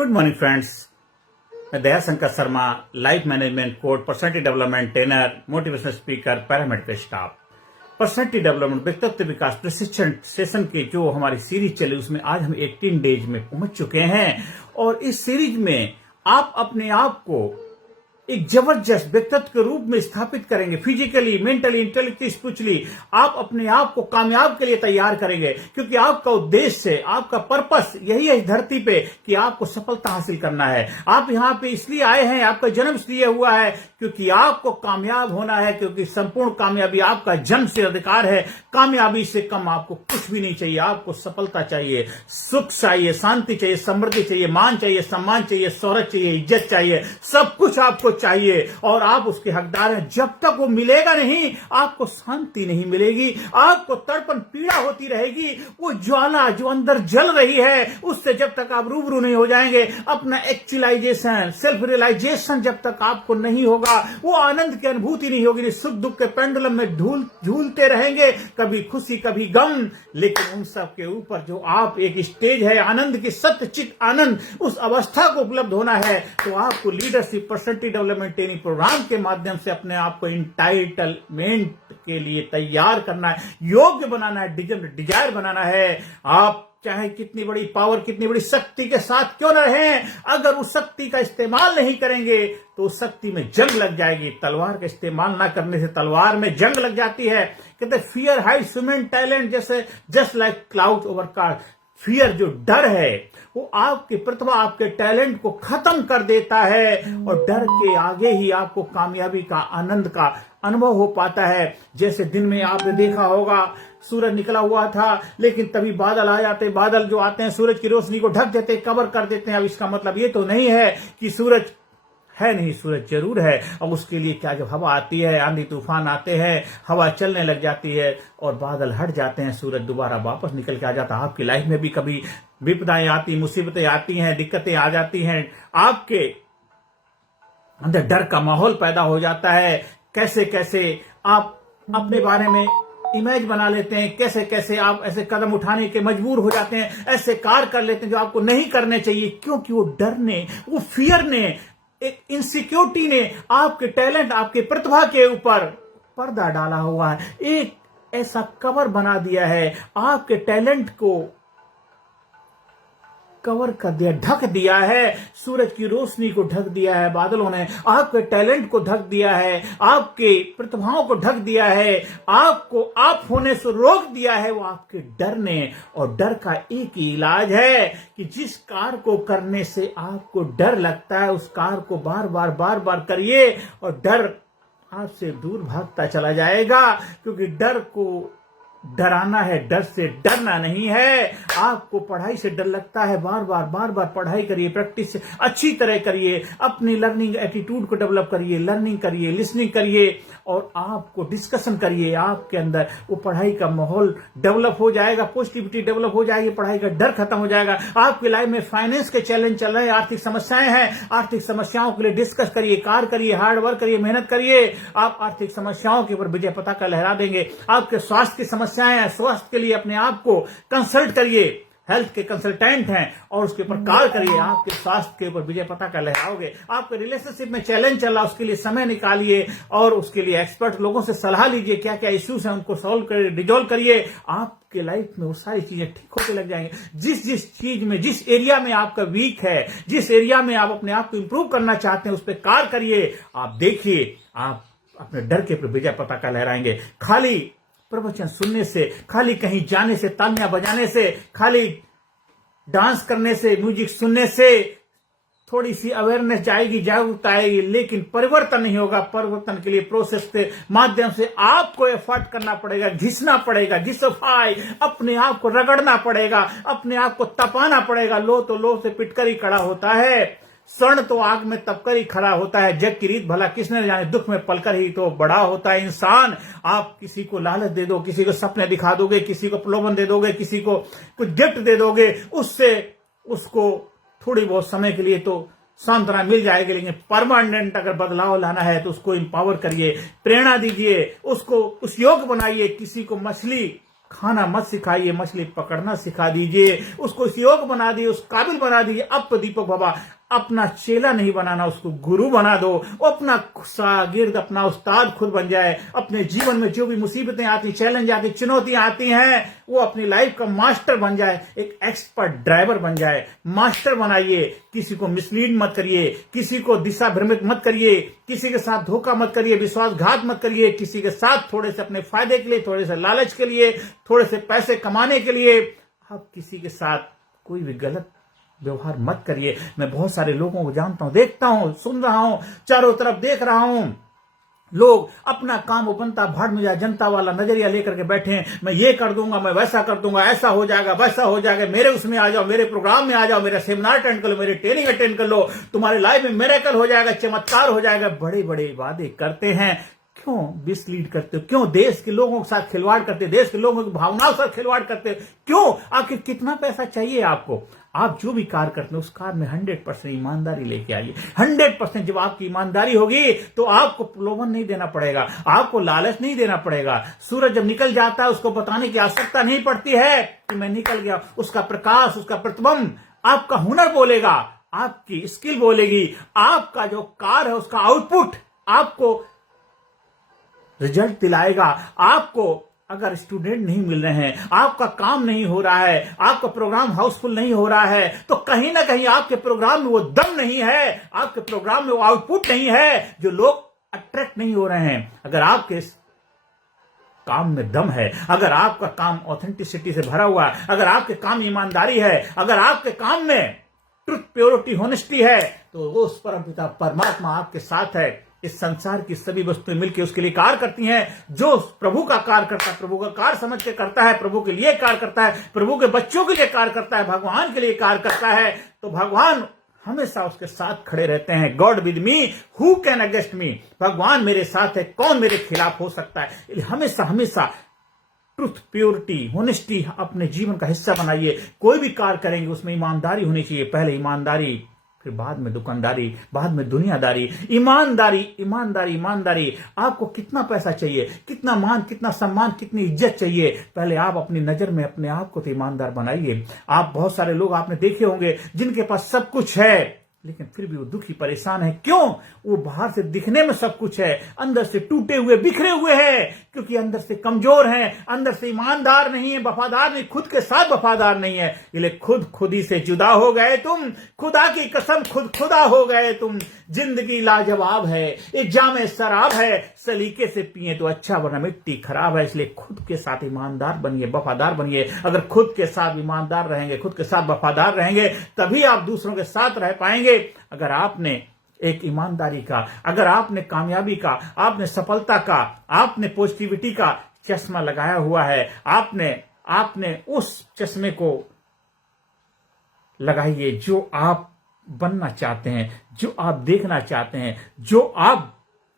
Good morning friends. मैं Daya Shankar Sharma, life management coach, personality development trainer, motivational speaker, paramedical staff. Personality development व्यक्तित्व विकास प्रशिक्षण session के जो हमारी सीरीज चली उसमें आज हम 18 डेज में पहुंच चुके हैं और इस सीरीज में आप अपने आप को एक जबरदस्त व्यक्तित्व के रूप में स्थापित करेंगे। फिजिकली, मेंटली, इंटेलेक्चुअली, स्पिरिचुअली आप अपने आप को कामयाब के लिए तैयार करेंगे, क्योंकि आपका उद्देश्य, आपका पर्पस यही है इस धरती पे कि आपको सफलता हासिल करना है। आप यहाँ पे इसलिए आए हैं, आपका जन्म इसलिए हुआ है क्योंकि आपको कामयाब होना है, क्योंकि संपूर्ण कामयाबी आपका जन्म से अधिकार है। कामयाबी से कम आपको कुछ भी नहीं चाहिए। आपको सफलता चाहिए, सुख चाहिए, शांति चाहिए, समृद्धि चाहिए, मान चाहिए, सम्मान चाहिए, शोहरत चाहिए, इज्जत चाहिए, सब कुछ आपको चाहिए और आप उसके हकदार हैं। जब तक वो मिलेगा नहीं, आपको शांति नहीं मिलेगी, आपको तड़पन पीड़ा होती रहेगी। वो ज्वाला जो अंदर जल रही है, उससे जब तक आप रूबरू नहीं हो जाएंगे, अपना एक्चुअलाइजेशन, सेल्फ रियलाइजेशन जब तक आपको नहीं होगा, वो आनंद की अनुभूति नहीं होगी। सुख दुख के पेंडुलम में झूलते रहेंगे, कभी खुशी कभी गम, लेकिन उन सब के ऊपर जो आप एक स्टेज है आनंद की, सत्यचित आनंद, उस अवस्था को उपलब्ध होना है। तो आपको leadership, personality development training program के माध्यम से अपने आप को इंटाइटलमेंट के लिए तैयार करना है, योग्य बनाना है, डिजायर बनाना है। आप चाहे कितनी बड़ी पावर, कितनी बड़ी शक्ति के साथ क्यों न रहें, अगर उस शक्ति का इस्तेमाल नहीं करेंगे तो उस शक्ति में जंग लग जाएगी। तलवार का इस्तेमाल ना करने से तलवार में जंग लग जाती है। कहते फियर हाइड्स ह्यूमन टैलेंट, जैसे just like cloud over car. Fear जो डर है वो आपकी प्रतिभा, आपके टैलेंट को खत्म कर देता है और डर के आगे ही आपको कामयाबी का, आनंद का अनुभव हो पाता है। जैसे दिन में आपने देखा होगा सूरज निकला हुआ था, लेकिन तभी बादल आ जाते। बादल जो आते हैं सूरज की रोशनी को ढक देते, कवर कर देते हैं। अब इसका मतलब ये तो नहीं है कि सूरज है नहीं, सूरज जरूर है। और उसके लिए क्या, जब हवा आती है, आंधी तूफान आते हैं, हवा चलने लग जाती है और बादल हट जाते हैं, सूरज दोबारा वापस निकल के आ जाता है। आपकी लाइफ में भी कभी विपदाएं आती, मुसीबतें आती हैं, दिक्कतें आ जाती हैं, आपके अंदर डर का माहौल पैदा हो जाता है। कैसे कैसे आप अपने बारे में इमेज बना लेते हैं, कैसे कैसे आप ऐसे कदम उठाने के मजबूर हो जाते हैं, ऐसे कार्य कर लेते हैं जो आपको नहीं करने चाहिए, क्योंकि वो डर ने, वो फियर ने, एक इनसिक्योरिटी ने आपके टैलेंट, आपके प्रतिभा के ऊपर पर्दा डाला हुआ है। एक ऐसा कवर बना दिया है, आपके टैलेंट को कवर कर दिया, ढक दिया है। सूरज की रोशनी को ढक दिया है बादलों ने, आपके टैलेंट को ढक दिया है, आपके प्रतिभाओं को ढक दिया है, आपको आप होने से रोक दिया है वो आपके डर ने। और डर का एक ही इलाज है कि जिस कार्य को करने से आपको डर लगता है, उस कार्य को बार बार करिए और डर आपसे दूर भागता चला जाएगा। क्योंकि डर को डराना है, डर से डरना नहीं है। आपको पढ़ाई से डर लगता है, बार बार पढ़ाई करिए, प्रैक्टिस अच्छी तरह करिए, अपनी लर्निंग एटीट्यूड को डेवलप करिए, लर्निंग करिए, लिसनिंग करिए और आपको डिस्कशन करिए। आपके अंदर वो पढ़ाई का माहौल डेवलप हो जाएगा, पॉजिटिविटी डेवलप हो जाएगी, पढ़ाई का डर खत्म हो जाएगा। आपकी लाइफ में फाइनेंस के चैलेंज चल रहे हैं, आर्थिक समस्याएं हैं, आर्थिक समस्याओं के लिए डिस्कस करिए, कार्य करिए, हार्ड वर्क करिए, मेहनत करिए। आप आर्थिक समस्याओं के ऊपर विजय पताका लहरा देंगे। आपके स्वास्थ्य की समस्याएं हैं, स्वास्थ्य के लिए अपने आप को कंसल्ट करिए, हेल्थ के कंसल्टेंट हैं और उसके ऊपर कार्य करिए। आपके स्वास्थ्य के ऊपर विजय पताका लहराओगे। आपके रिलेशनशिप में चैलेंज चल रहा, उसके लिए समय निकालिए और उसके लिए एक्सपर्ट लोगों से सलाह लीजिए, क्या क्या इश्यूज हैं उनको सॉल्व करिए, रिजॉल्व करिए। आपके लाइफ में वो सारी चीजें ठीक होते लग जाएंगे। जिस चीज में, जिस एरिया में आपका वीक है, जिस एरिया में आप अपने आप को इंप्रूव करना चाहते हैं, उस पर कार्य करिए। आप देखिए, आप अपने डर के ऊपर विजय पताका लहराएंगे। खाली प्रवचन सुनने से, खाली कहीं जाने से, तालियां बजाने से, खाली डांस करने से, म्यूजिक सुनने से थोड़ी सी अवेयरनेस जाएगी, जागरूकता आएगी, लेकिन परिवर्तन नहीं होगा। परिवर्तन के लिए प्रोसेस के माध्यम से आपको एफर्ट करना पड़ेगा, घिसना पड़ेगा, घिसफाई, अपने आप को रगड़ना पड़ेगा, अपने आप को तपाना पड़ेगा। लो तो लो से पिटकर ही खड़ा होता है, स्वर्ण तो आग में तपकर ही खड़ा होता है। जग की रीत भला किसने जाने, दुख में पलकर ही तो बड़ा होता है इंसान। आप किसी को लालच दे दो, किसी को सपने दिखा दोगे, किसी को प्रलोभन दे दोगे, किसी को कुछ गिफ्ट दे दोगे, उससे उसको थोड़ी बहुत समय के लिए तो सांत्वना मिल जाएगी, लेकिन परमानेंट अगर बदलाव लाना है तो उसको एम्पावर करिए, प्रेरणा दीजिए, उसको उस योग्य बनाइए। किसी को मछली खाना मत सिखाइए, मछली पकड़ना सिखा दीजिए, उसको इस योग बना दिए, उस काबिल बना दीजिए। अब तो दीपक बाबा अपना चेला नहीं बनाना, उसको गुरु बना दो। अपना शागिर्द, अपना उस्ताद खुद बन जाए। अपने जीवन में जो भी मुसीबतें आती, चैलेंज आती, चुनौतियां आती हैं, वो अपनी लाइफ का मास्टर बन जाए, एक एक्सपर्ट ड्राइवर बन जाए। मास्टर बनाइए, किसी को मिसलीड मत करिए, किसी को दिशा भ्रमित मत करिए, किसी के साथ धोखा मत करिए, विश्वासघात मत करिए, किसी के साथ थोड़े से अपने फायदे के लिए, थोड़े से लालच के लिए, थोड़े से पैसे कमाने के लिए आप किसी के साथ कोई भी गलत व्यवहार मत करिए। मैं बहुत सारे लोगों को जानता हूं, देखता हूं, सुन रहा हूं, चारों तरफ देख रहा हूं। लोग अपना काम वो बनता भाड़ में जाए जनता वाला नजरिया लेकर के बैठे हैं। मैं ये कर दूंगा, मैं वैसा कर दूंगा, ऐसा हो जाएगा, वैसा हो जाएगा, मेरे उसमें आ जाओ, मेरे प्रोग्राम में आ जाओ, मेरा सेमिनार अटेंड कर लो, मेरी ट्रेनिंग अटेंड कर लो, तुम्हारी लाइफ में मिरेकल हो जाएगा, चमत्कार हो जाएगा। बड़े बड़े वादे करते हैं। क्यों मिसलीड करते हो? क्यों देश के लोगों के साथ खिलवाड़ करते हो? देश के लोगों की भावनाओं के साथ खिलवाड़ करते हो? क्यों? आखिर कितना पैसा चाहिए आपको? आप जो भी कार्य करते हैं उस कार्य में 100% ईमानदारी लेके आइए। 100% जब आपकी ईमानदारी होगी तो आपको प्रलोभन नहीं देना पड़ेगा, आपको लालच नहीं देना पड़ेगा। सूरज जब निकल जाता है उसको बताने की आवश्यकता नहीं पड़ती है कि मैं निकल गया। उसका प्रकाश, उसका प्रतिबिंब आपका हुनर बोलेगा, आपकी स्किल बोलेगी, आपका जो कार्य है उसका आउटपुट आपको रिजल्ट दिलाएगा। आपको अगर स्टूडेंट नहीं मिल रहे हैं, आपका काम नहीं हो रहा है, आपका प्रोग्राम हाउसफुल नहीं हो रहा है, तो कहीं ना कहीं आपके प्रोग्राम में वो दम नहीं है, आपके प्रोग्राम में वो आउटपुट नहीं है, जो लोग अट्रैक्ट नहीं हो रहे हैं। अगर आपके काम में दम है, अगर आपका काम ऑथेंटिसिटी से भरा हुआ है, अगर आपके काम में ईमानदारी है, अगर आपके काम में ट्रुथ, प्योरिटी, होनेस्टी है, तो वो उस परमपिता परमात्मा आपके साथ है। इस संसार की सभी वस्तुएं मिलकर उसके लिए कार्य करती हैं। जो प्रभु का कार्य करता है, प्रभु का कार्य समझ के करता है, प्रभु के लिए कार्य करता है, प्रभु के बच्चों के लिए कार्य करता है, भगवान के लिए कार्य करता है, तो भगवान हमेशा उसके साथ खड़े रहते हैं। God with me, who can against me? भगवान मेरे साथ है, कौन मेरे खिलाफ हो सकता है? हमेशा हमेशा ट्रुथ, प्योरिटी, होनेस्टी अपने जीवन का हिस्सा बनाइए। कोई भी कार्य करेंगे उसमें ईमानदारी होनी चाहिए। पहले ईमानदारी, फिर बाद में दुकानदारी, बाद में दुनियादारी। ईमानदारी, ईमानदारी, ईमानदारी। आपको कितना पैसा चाहिए, कितना मान, कितना सम्मान, कितनी इज्जत चाहिए? पहले आप अपनी नजर में अपने आप को तो ईमानदार बनाइए। आप बहुत सारे लोग आपने देखे होंगे जिनके पास सब कुछ है लेकिन फिर भी वो दुखी, परेशान है। क्यों? वो बाहर से दिखने में सब कुछ है, अंदर से टूटे हुए, बिखरे हुए हैं, क्योंकि अंदर से कमजोर हैं, अंदर से ईमानदार नहीं है, वफादार नहीं, खुद के साथ वफादार नहीं है। इसलिए खुदी से जुदा हो गए तुम, खुदा की कसम खुदा हो गए तुम। जिंदगी लाजवाब है, एक जामे शराब है, सलीके से पिए तो अच्छा वरना मिट्टी खराब है। इसलिए खुद के साथ ईमानदार बनिए, वफादार बनिए। अगर खुद के साथ ईमानदार रहेंगे, खुद के साथ वफादार रहेंगे, तभी आप दूसरों के साथ रह पाएंगे। अगर आपने एक ईमानदारी का, अगर आपने कामयाबी का, आपने सफलता का, आपने पॉजिटिविटी का चश्मा लगाया हुआ है, आपने उस चश्मे को लगाइए जो आप बनना चाहते हैं, जो आप देखना चाहते हैं, जो आप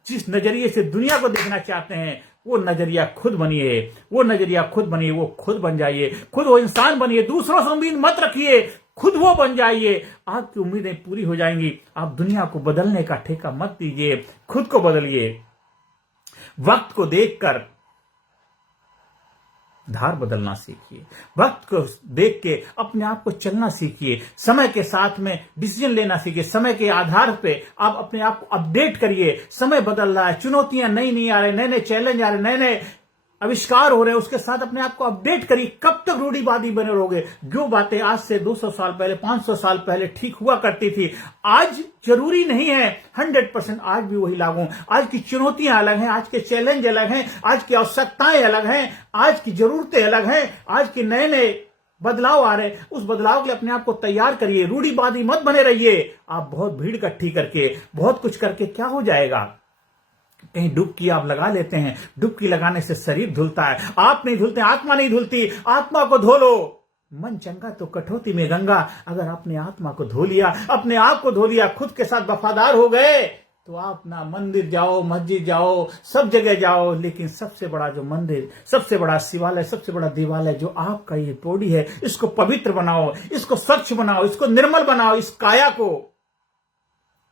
जिस नजरिए से दुनिया को देखना चाहते हैं, वो नजरिया खुद बनिए, वो नजरिया खुद बनिए, वो खुद बन जाइए, खुद वो इंसान बनिए। दूसरों से उम्मीद मत रखिए, खुद वो बन जाइए, आपकी उम्मीदें पूरी हो जाएंगी। आप दुनिया को बदलने का ठेका मत दीजिए, खुद को बदलिए। वक्त को देखकर धार बदलना सीखिए, वक्त को देख के अपने आप को चलना सीखिए, समय के साथ में डिसीजन लेना सीखिए, समय के आधार पे आप अपने आप को अपडेट करिए। समय बदल रहा है, चुनौतियां नई आ रही, नए नए चैलेंज आ रहे, नए नए आविष्कार हो रहे हैं, उसके साथ अपने आप को अपडेट करिए। कब तक रूढ़िवादी बने रहोगे? जो बातें आज से 200 साल पहले, 500 साल पहले ठीक हुआ करती थी, आज जरूरी नहीं है 100% आज भी वही लागू। आज की चुनौतियां अलग हैं, आज के चैलेंज अलग हैं, आज की आवश्यकताएं अलग हैं, आज की जरूरतें अलग हैं, आज के नए नए बदलाव आ रहे हैं। उस बदलाव के लिए अपने आप को तैयार करिए, रूढ़िवादी मत बने रहिए। आप बहुत भीड़ इकट्ठी करके, बहुत कुछ करके क्या हो जाएगा? कहीं डुबकी आप लगा लेते हैं, डुबकी लगाने से शरीर धुलता है, आप नहीं धुलते, आत्मा नहीं धुलती। आत्मा को धो लो। मन चंगा तो कठौती में गंगा। अगर अपने आत्मा को धो लिया, अपने आप को धो लिया, खुद के साथ वफादार हो गए, तो आप ना मंदिर जाओ, मस्जिद जाओ, सब जगह जाओ, लेकिन सबसे बड़ा जो मंदिर, सबसे बड़ा शिवालय, सबसे बड़ा देवालय जो आपका ये बॉडी है, इसको पवित्र बनाओ, इसको स्वच्छ बनाओ, इसको निर्मल बनाओ, इस काया को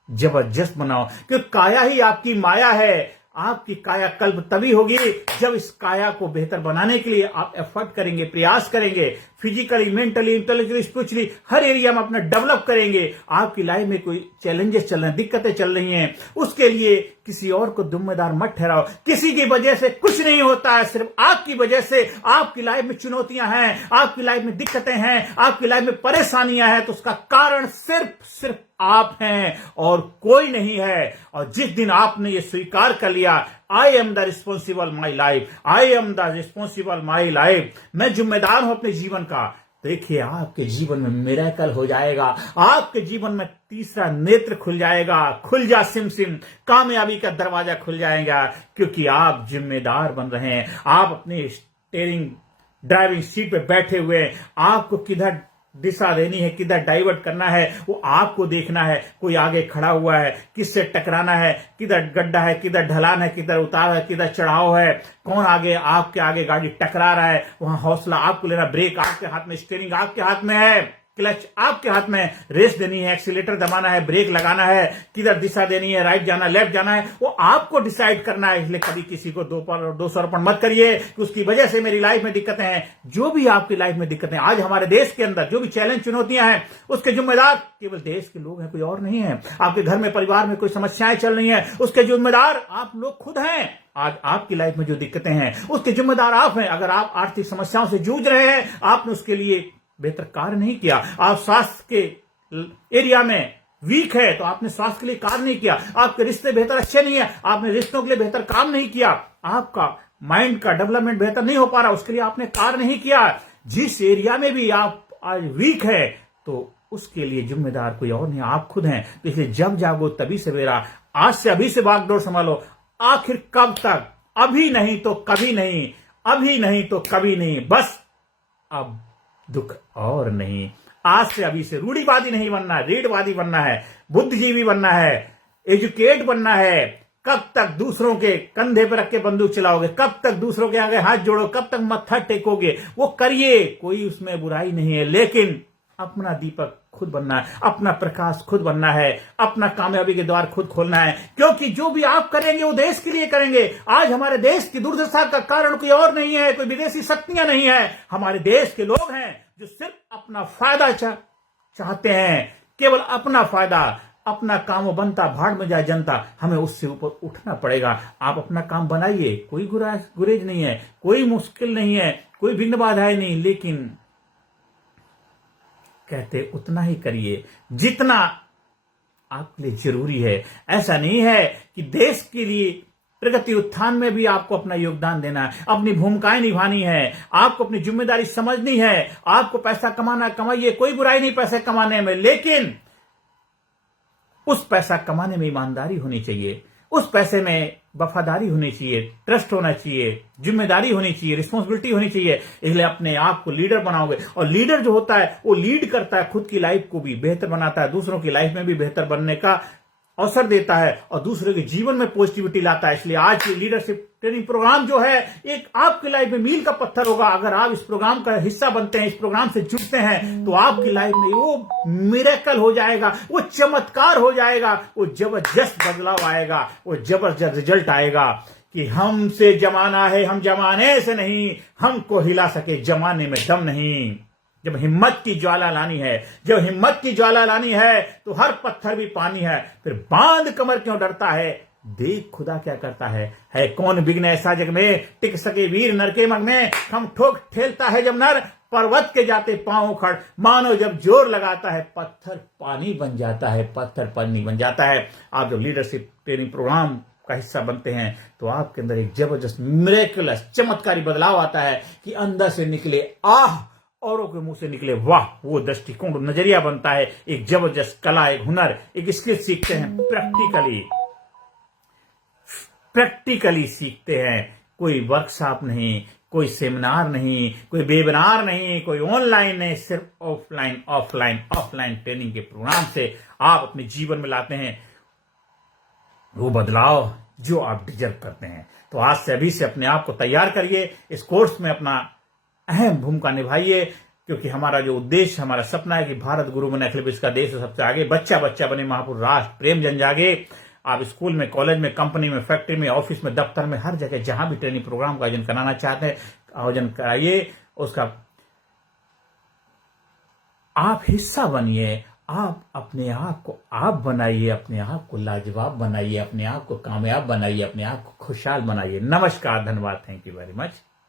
जबरदस्त बनाओ, क्योंकि काया ही आपकी माया है। आपकी कायाकल्प तभी होगी जब इस काया को बेहतर बनाने के लिए आप एफर्ट करेंगे, प्रयास करेंगे, फिजिकली, मेंटली, इंटेलेक्चुअली, स्पिरिचुअली हर एरिया में अपना डेवलप करेंगे। आपकी लाइफ में कोई चैलेंजेस चल रहे हैं, दिक्कतें चल रही हैं, उसके लिए किसी और को जिम्मेदार मत ठहराओ। किसी की वजह से कुछ नहीं होता है, सिर्फ आपकी वजह से आपकी लाइफ में चुनौतियां हैं, आपकी लाइफ में दिक्कतें हैं, आपकी लाइफ में परेशानियां हैं, तो उसका कारण सिर्फ आप हैं और कोई नहीं है। और जिस दिन आपने ये स्वीकार कर लिया, I am the responsible my life, I am the responsible my life, मैं जिम्मेदार हूं अपने जीवन का, देखिए आपके जीवन में मिरेकल हो जाएगा। आपके जीवन में तीसरा नेत्र खुल जाएगा, खुल जा सिम सिम, कामयाबी का दरवाजा खुल जाएगा, क्योंकि आप जिम्मेदार बन रहे हैं। आप अपने स्टीयरिंग ड्राइविंग सीट पे बैठे हुए, आपको किधर दिशा देनी है, किधर डाइवर्ट करना है, वो आपको देखना है। कोई आगे खड़ा हुआ है, किससे टकराना है, किधर गड्ढा है, किधर ढलान है, किधर उतार है, किधर चढ़ाव है, कौन आगे आपके आगे गाड़ी टकरा रहा है, वहां हौसला आपको लेना। ब्रेक आपके हाथ में, स्टीयरिंग आपके हाथ में है, क्लच आपके हाथ में, रेस देनी है, एक्सीलेटर दबाना है, ब्रेक लगाना है, किधर दिशा देनी है, राइट जाना, लेफ्ट जाना है, वो आपको डिसाइड करना है। इसलिए कभी किसी को दोषारोपण मत करिए कि उसकी वजह से मेरी लाइफ में दिक्कतें हैं। जो भी आपकी लाइफ में दिक्कतें आज हमारे देश के अंदर जो भी चैलेंज चुनौतियां हैं, उसके जिम्मेदार केवल देश के लोग हैं, कोई और नहीं है। आपके घर में, परिवार में कोई समस्याएं चल रही हैं, उसके जिम्मेदार आप लोग खुद हैं। आज आपकी लाइफ में जो दिक्कतें हैं, उसके जिम्मेदार आप हैं। अगर आप आर्थिक समस्याओं से जूझ रहे हैं, आपने उसके लिए बेहतर कार्य नहीं किया। आप स्वास्थ्य के एरिया में वीक है, तो आपने स्वास्थ्य के लिए कार्य नहीं किया। आपके रिश्ते बेहतर अच्छे नहीं है, आपने रिश्तों के लिए बेहतर काम नहीं किया। आपका माइंड का डेवलपमेंट बेहतर नहीं हो पा रहा, उसके लिए आपने कार्य नहीं किया। जिस एरिया में भी आप आज वीक है, तो उसके लिए जिम्मेदार कोई और नहीं, आप खुद हैं। तो इसलिए जब जागो तभी सवेरा, आज से अभी से भागदौड़ संभालो। आखिर कब तक? अभी नहीं तो कभी नहीं, अभी नहीं तो कभी नहीं, बस अब दुख और नहीं। आज से अभी से रूढ़िवादी नहीं बनना है, रीढ़वादी बनना है, बुद्धिजीवी बनना है, एजुकेट बनना है। कब तक दूसरों के कंधे पर रख के बंदूक चलाओगे? कब तक दूसरों के आगे हाथ जोड़ो? कब तक मत्था टेकोगे? वो करिए, कोई उसमें बुराई नहीं है, लेकिन अपना दीपक खुद बनना है, अपना प्रकाश खुद बनना है, अपना कामयाबी के द्वार खुद खोलना है। क्योंकि जो भी आप करेंगे वो देश के लिए करेंगे। आज हमारे देश की दुर्दशा का कारण कोई और नहीं है, कोई विदेशी शक्तियां नहीं है, हमारे देश के लोग हैं जो सिर्फ अपना फायदा चाहते हैं, केवल अपना फायदा। अपना काम बनता, भाड़ में जाए जनता, हमें उससे ऊपर उठना पड़ेगा। आप अपना काम बनाइए, कोई गुरेज नहीं है, कोई मुश्किल नहीं है, कोई विघ्न बाधाएं नहीं, लेकिन कहते उतना ही करिए जितना आपके लिए जरूरी है। ऐसा नहीं है कि देश के लिए प्रगति उत्थान में भी आपको अपना योगदान देना है, अपनी भूमिकाएं निभानी है, आपको अपनी जिम्मेदारी समझनी है। आपको पैसा कमाना, कमाइए, कोई बुराई नहीं पैसे कमाने में, लेकिन उस पैसा कमाने में ईमानदारी होनी चाहिए, उस पैसे में वफादारी होनी चाहिए, ट्रस्ट होना चाहिए, जिम्मेदारी होनी चाहिए, रिस्पॉन्सिबिलिटी होनी चाहिए। इसलिए अपने आप को लीडर बनाओगे, और लीडर जो होता है वो लीड करता है, खुद की लाइफ को भी बेहतर बनाता है, दूसरों की लाइफ में भी बेहतर बनने का अवसर देता है, और दूसरे के जीवन में पॉजिटिविटी लाता है। इसलिए आज की लीडरशिप ट्रेनिंग प्रोग्राम जो है एक आपकी लाइफ में मील का पत्थर होगा। अगर आप इस प्रोग्राम का हिस्सा बनते हैं, इस प्रोग्राम से जुड़ते हैं, तो आपकी लाइफ में वो मिरेकल हो जाएगा, वो चमत्कार हो जाएगा, वो जबरदस्त बदलाव आएगा, वो जबरदस्त रिजल्ट आएगा कि हमसे जमाना है, हम जमाने से नहीं, हमको हिला सके जमाने में दम नहीं। जब हिम्मत की ज्वाला लानी है, जब हिम्मत की ज्वाला लानी है, तो हर पत्थर भी पानी है। फिर बांध कमर क्यों डरता है, देख खुदा क्या करता है कौन विघ्न ऐसा जग में, टिक सके वीर नर के मग में। हम ठोक ठेलता है जब नर, पर्वत के जाते पांव खड़, मानो जब जोर लगाता है, पत्थर पानी बन जाता है, पत्थर पानी बन जाता है। आप जब लीडरशिप ट्रेनिंग प्रोग्राम का हिस्सा बनते हैं, तो आपके अंदर एक जबरदस्त मिरेकलस चमत्कारी बदलाव आता है कि अंदर से निकले आह, औरों के मुंह से निकले वाह। वो दृष्टिकोण, नजरिया बनता है, एक जबरदस्त कला, एक हुनर, एक स्किल सीखते हैं। प्रैक्टिकली सीखते हैं। कोई वर्कशॉप नहीं, कोई सेमिनार नहीं, कोई वेबिनार नहीं, कोई ऑनलाइन नहीं, सिर्फ ऑफलाइन ट्रेनिंग के प्रोग्राम से आप अपने जीवन में लाते हैं वो बदलाव जो आप डिजर्व करते हैं। तो आज से अभी से अपने आप को तैयार करिए, इस कोर्स में अपना अहम भूमिका निभाइए, क्योंकि हमारा जो उद्देश्य, हमारा सपना है कि भारत गुरु बने, अखिल विश्व का देश सबसे आगे, बच्चा बच्चा बने महापुरुष राष्ट्र, प्रेम जन जागे। आप स्कूल में, कॉलेज में, कंपनी में, फैक्ट्री में, ऑफिस में, दफ्तर में, हर जगह जहां भी ट्रेनिंग प्रोग्राम का आयोजन कराना चाहते हैं, आयोजन कराइए। उसका आप हिस्सा बनिए। आप अपने आप को आप बनाइए, अपने आप को लाजवाब बनाइए, अपने आप को कामयाब बनाइए, अपने आप को खुशहाल बनाइए। नमस्कार, धन्यवाद, थैंक यू वेरी मच।